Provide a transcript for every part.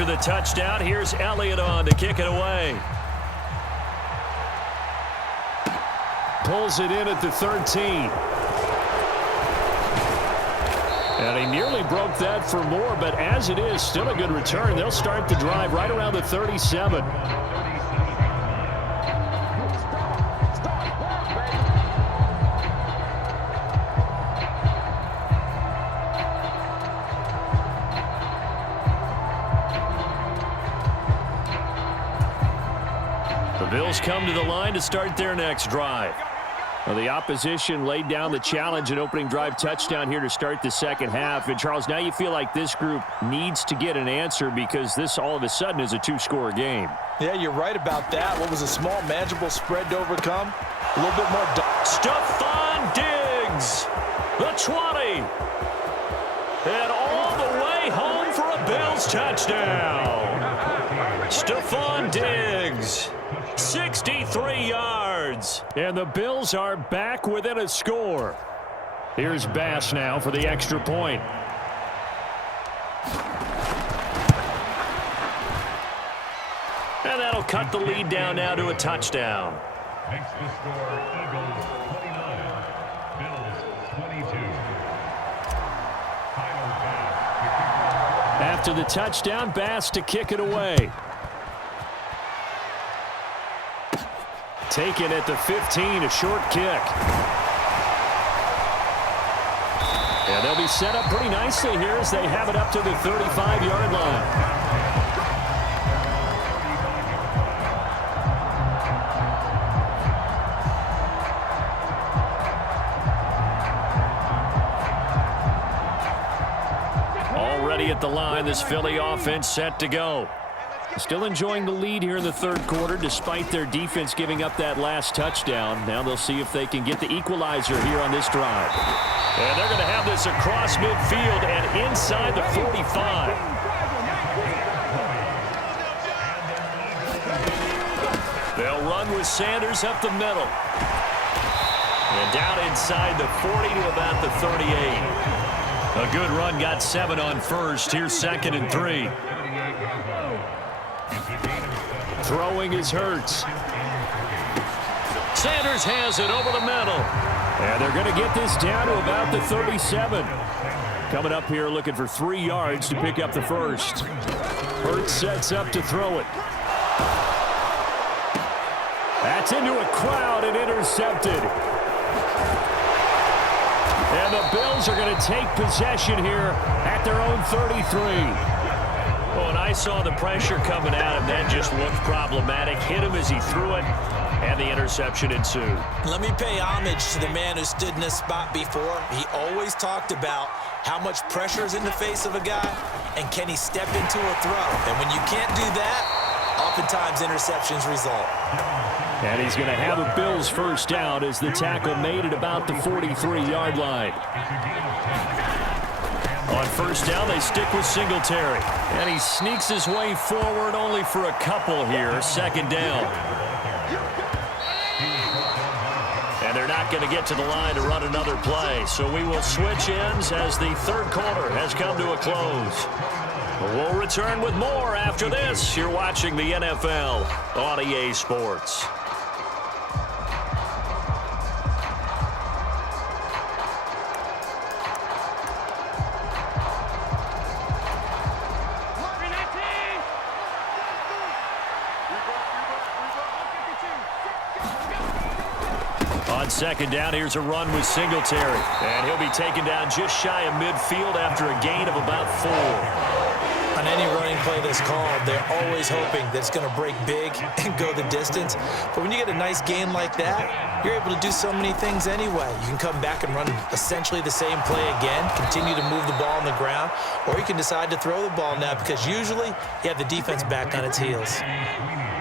After the touchdown, here's Elliott on to kick it away. Pulls it in at the 13. And he nearly broke that for more, but as it is, still a good return. They'll start the drive right around the 37. The Bills come to the line to start their next drive. Well, the opposition laid down the challenge and opening drive touchdown here to start the second half. And, Charles, now you feel like this group needs to get an answer because this all of a sudden is a two-score game. Yeah, you're right about that. What was a small, manageable spread to overcome? A little bit more. Stephon Diggs, the 20. And all the way home for a Bills touchdown. Stephon Diggs. 63 yards. And the Bills are back within a score. Here's Bass now for the extra point. And that'll cut the lead down now to a touchdown. Makes the score Eagles 29, Bills 22. After the touchdown, Bass to kick it away. Taken at the 15, a short kick. And they'll be set up pretty nicely here as they have it up to the 35-yard line. Already at the line, this Philly offense set to go. Still enjoying the lead here in the third quarter despite their defense giving up that last touchdown. Now they'll see if they can get the equalizer here on this drive. And they're going to have this across midfield and inside the 45. They'll run with Sanders up the middle. And down inside the 40 to about the 38. A good run, got 7 on first. Here's 2nd and 3. Throwing is Hurts. Sanders has it over the middle. And they're going to get this down to about the 37. Coming up here looking for 3 yards to pick up the first. Hurts sets up to throw it. That's into a crowd and intercepted. And the Bills are going to take possession here at their own 33. Well, and I saw the pressure coming at him. That just looked problematic. Hit him as he threw it, and the interception ensued. Let me pay homage to the man who stood in this spot before. He always talked about how much pressure is in the face of a guy, and can he step into a throw. And when you can't do that, oftentimes interceptions result. And he's going to have a Bills first down as the tackle made at about the 43-yard line. On first down, they stick with Singletary. And he sneaks his way forward only for a couple here. 2nd down. And they're not going to get to the line to run another play. So we will switch ends as the third quarter has come to a close. We'll return with more after this. You're watching the NFL on EA Sports. On 2nd down, here's a run with Singletary. And he'll be taken down just shy of midfield after a gain of about 4. On any running play that's called, they're always hoping that it's going to break big and go the distance. But when you get a nice gain like that, you're able to do so many things anyway. You can come back and run essentially the same play again, continue to move the ball on the ground, or you can decide to throw the ball now because usually you have the defense back on its heels.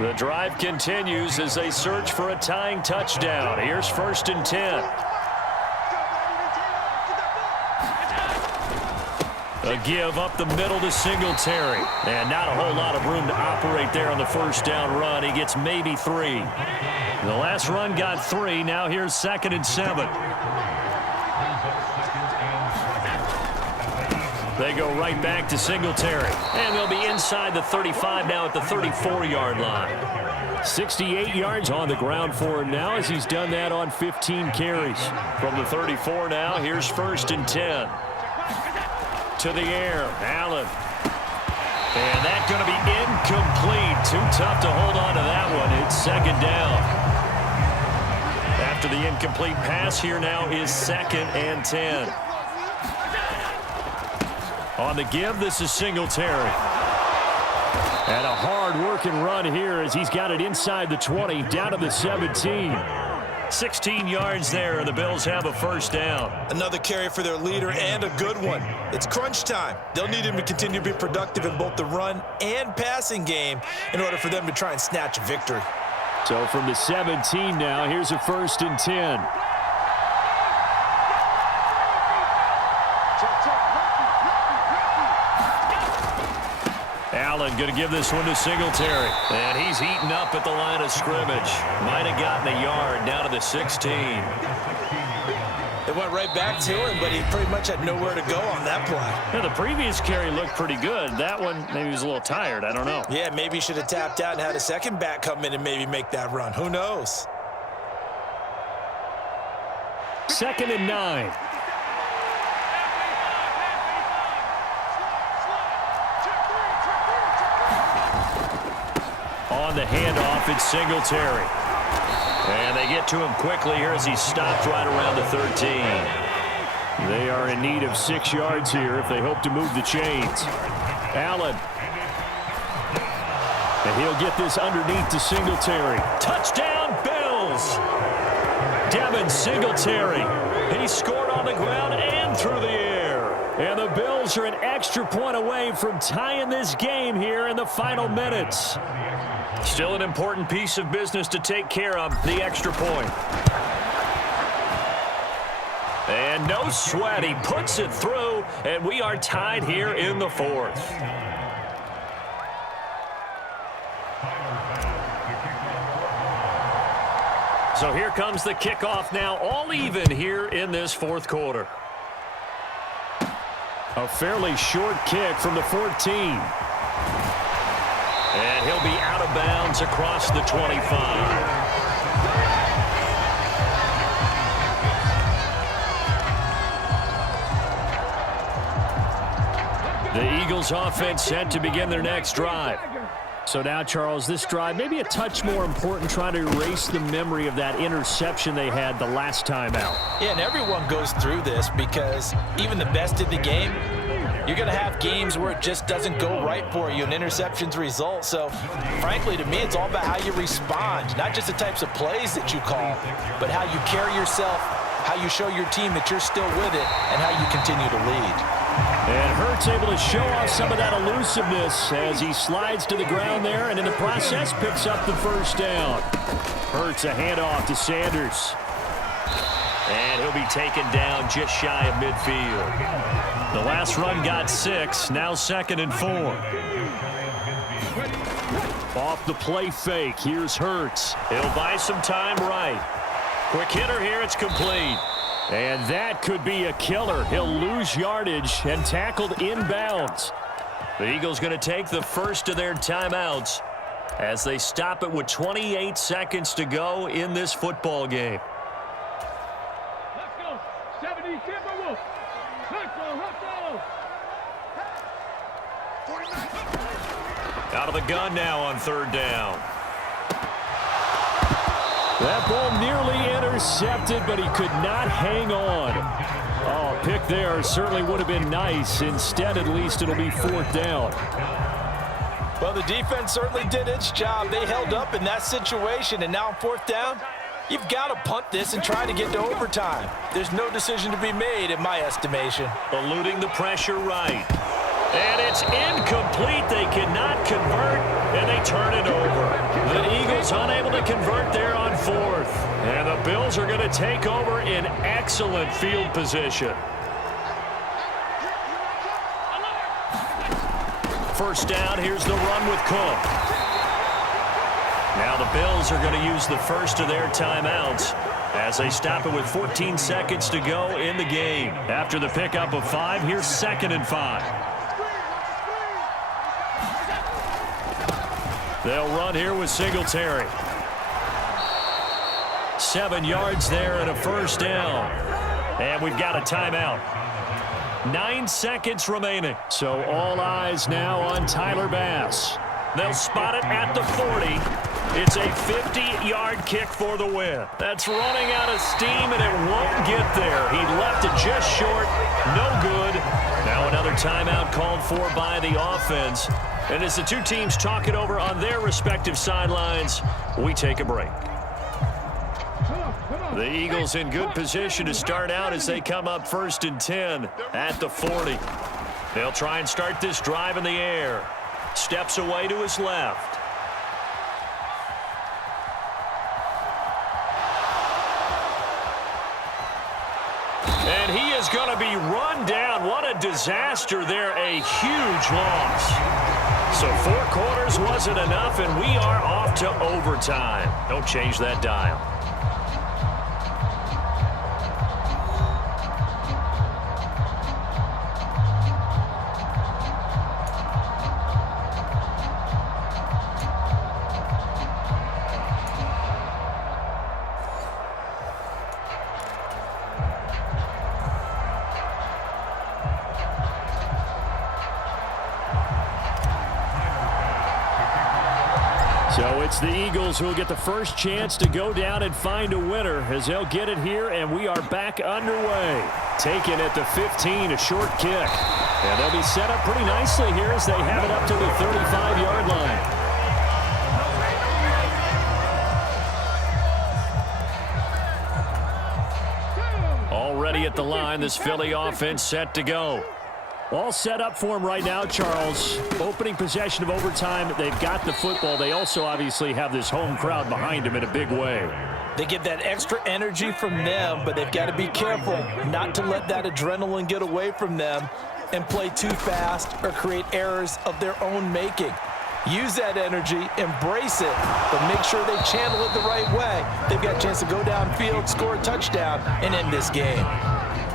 The drive continues as they search for a tying touchdown. Here's 1st and 10. A give up the middle to Singletary. And not a whole lot of room to operate there on the first down run. He gets maybe 3. The last run got 3. Now here's 2nd and 7. They go right back to Singletary. And they'll be inside the 35 now at the 34-yard line. 68 yards on the ground for him now as he's done that on 15 carries. From the 34 now, here's 1st and 10. To the air, Allen. And that's going to be incomplete. Too tough to hold on to that one. It's 2nd down. After the incomplete pass, here now is 2nd and 10. On the give, this is Singletary. And a hard-working run here as he's got it inside the 20, down to the 17. 16 yards there, and the Bills have a 1st down. Another carry for their leader, and a good one. It's crunch time. They'll need him to continue to be productive in both the run and passing game in order for them to try and snatch a victory. So from the 17 now, here's a 1st and 10. Allen going to give this one to Singletary. And he's heating up at the line of scrimmage. Might have gotten a yard down to the 16. It went right back to him, but he pretty much had nowhere to go on that play. Yeah, the previous carry looked pretty good. That one, maybe he was a little tired. I don't know. Yeah, maybe he should have tapped out and had a second back come in and maybe make that run. Who knows? 2nd and 9. On the handoff, it's Singletary. And they get to him quickly here as he stopped right around the 13. They are in need of 6 yards here if they hope to move the chains. Allen. And he'll get this underneath to Singletary. Touchdown, Bills! Devin Singletary. He scored on the ground and through the air. And the Bills are an extra point away from tying this game here in the final minutes. Still an important piece of business to take care of, the extra point. And no sweat, he puts it through, and we are tied here in the 4th. So here comes the kickoff now, all even here in this 4th quarter. A fairly short kick from the 14. And he'll be out of bounds across the 25. The Eagles offense set to begin their next drive. So now, Charles, this drive maybe a touch more important, trying to erase the memory of that interception they had the last time out. Yeah, and everyone goes through this because even the best in the game, you're going to have games where it just doesn't go right for you, and interceptions result. So, frankly, to me, it's all about how you respond, not just the types of plays that you call, but how you carry yourself, how you show your team that you're still with it, and how you continue to lead. And Hurts able to show off some of that elusiveness as he slides to the ground there, and in the process picks up the 1st down. Hurts a handoff to Sanders. And he'll be taken down just shy of midfield. The last run got 6, now 2nd and 4. Off the play fake, here's Hurts. He'll buy some time right. Quick hitter here, it's complete. And that could be a killer. He'll lose yardage and tackled inbounds. The Eagles going to take the first of their timeouts as they stop it with 28 seconds to go in this football game. Let's go. 70 Timberwolves. Let's go. Out of the gun now on 3rd down. That ball nearly intercepted, but he could not hang on. Oh, a pick there certainly would have been nice. Instead, at least, it'll be 4th down. Well, the defense certainly did its job. They held up in that situation, and now on 4th down, you've got to punt this and try to get to overtime. There's no decision to be made, in my estimation. Eluding the pressure right. And it's incomplete. They cannot convert, and they turn it over. The Eagles unable to convert there on 4th. And the Bills are going to take over in excellent field position. 1st down, here's the run with Cook. Now the Bills are going to use the first of their timeouts as they stop it with 14 seconds to go in the game. After the pickup of 5, here's 2nd and 5. They'll run here with Singletary. 7 yards there and a first down. And we've got a timeout. 9 seconds remaining. So all eyes now on Tyler Bass. They'll spot it at the 40. It's a 50-yard kick for the win. That's running out of steam, and it won't get there. He left it just short. No good. Now another timeout called for by the offense. And as the two teams talk it over on their respective sidelines, we take a break. The Eagles in good position to start out as they come up 1st and 10 at the 40. They'll try and start this drive in the air. Steps away to his left. And he is going to be run down. What a disaster there. A huge loss. So 4 quarters wasn't enough, and we are off to overtime. Don't change that dial. So it's the Eagles who will get the first chance to go down and find a winner as they'll get it here, and we are back underway. Taken at the 15, a short kick. And they'll be set up pretty nicely here as they have it up to the 35-yard line. Already at the line, this Philly offense set to go. All set up for him right now, Charles. Opening possession of overtime. They've got the football. They also obviously have this home crowd behind them in a big way. They get that extra energy from them, but they've got to be careful not to let that adrenaline get away from them and play too fast or create errors of their own making. Use that energy, embrace it, but make sure they channel it the right way. They've got a chance to go downfield, score a touchdown, and end this game.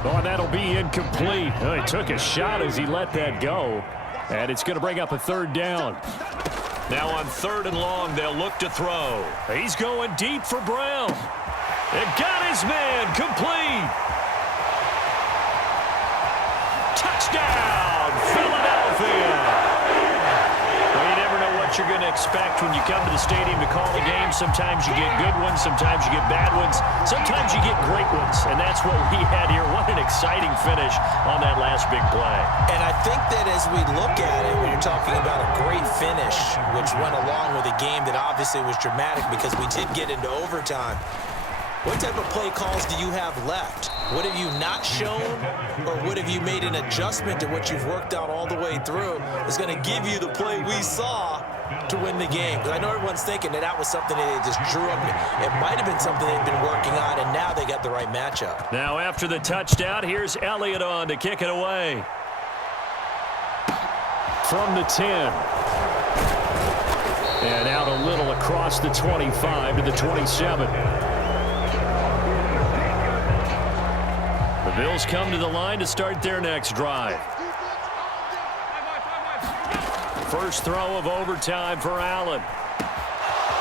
Oh, and that'll be incomplete. Oh, he took a shot as he let that go. And it's going to bring up a 3rd down. Now on 3rd and long, they'll look to throw. He's going deep for Brown. And got his man complete. Touchdown, Philadelphia. Well, you never know what you're going to expect when you come to the stadium to call a game. Sometimes you get good ones, sometimes you get bad ones, sometimes you get great ones, and that's what we had here. What an exciting finish on that last big play. And I think that as we look at it, when you're talking about a great finish, which went along with a game that obviously was dramatic because we did get into overtime, what type of play calls do you have left? What have you not shown, or what have you made an adjustment to what you've worked out all the way through is going to give you the play we saw to win the game? Because I know everyone's thinking that was something that they just drew up. It might have been something they've been working on, and now they got the right matchup. Now after the touchdown, here's Elliott on to kick it away. From the 10. And out a little across the 25 to the 27. The Bills come to the line to start their next drive. First throw of overtime for Allen.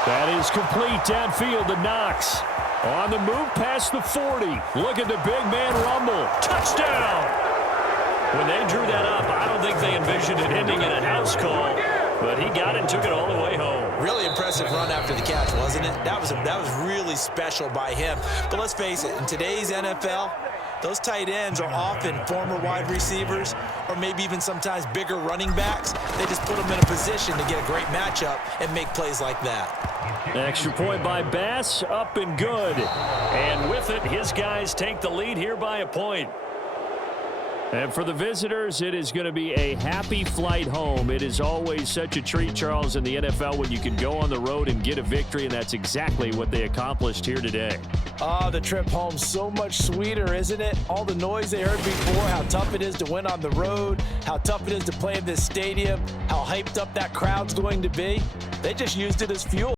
That is complete downfield to Knox. On the move past the 40. Look at the big man rumble. Touchdown! When they drew that up, I don't think they envisioned it ending in a house call, but he got it and took it all the way home. Really impressive run after the catch, wasn't it? That was really special by him. But let's face it, in today's NFL, those tight ends are often former wide receivers or maybe even sometimes bigger running backs. They just put them in a position to get a great matchup and make plays like that. Extra point by Bass, up and good. And with it, his guys take the lead here by a point. And for the visitors, it is going to be a happy flight home. It is always such a treat, Charles, in the NFL when you can go on the road and get a victory, and that's exactly what they accomplished here today. Oh, the trip home so much sweeter, isn't it? All the noise they heard before, how tough it is to win on the road, how tough it is to play in this stadium, how hyped up that crowd's going to be. They just used it as fuel.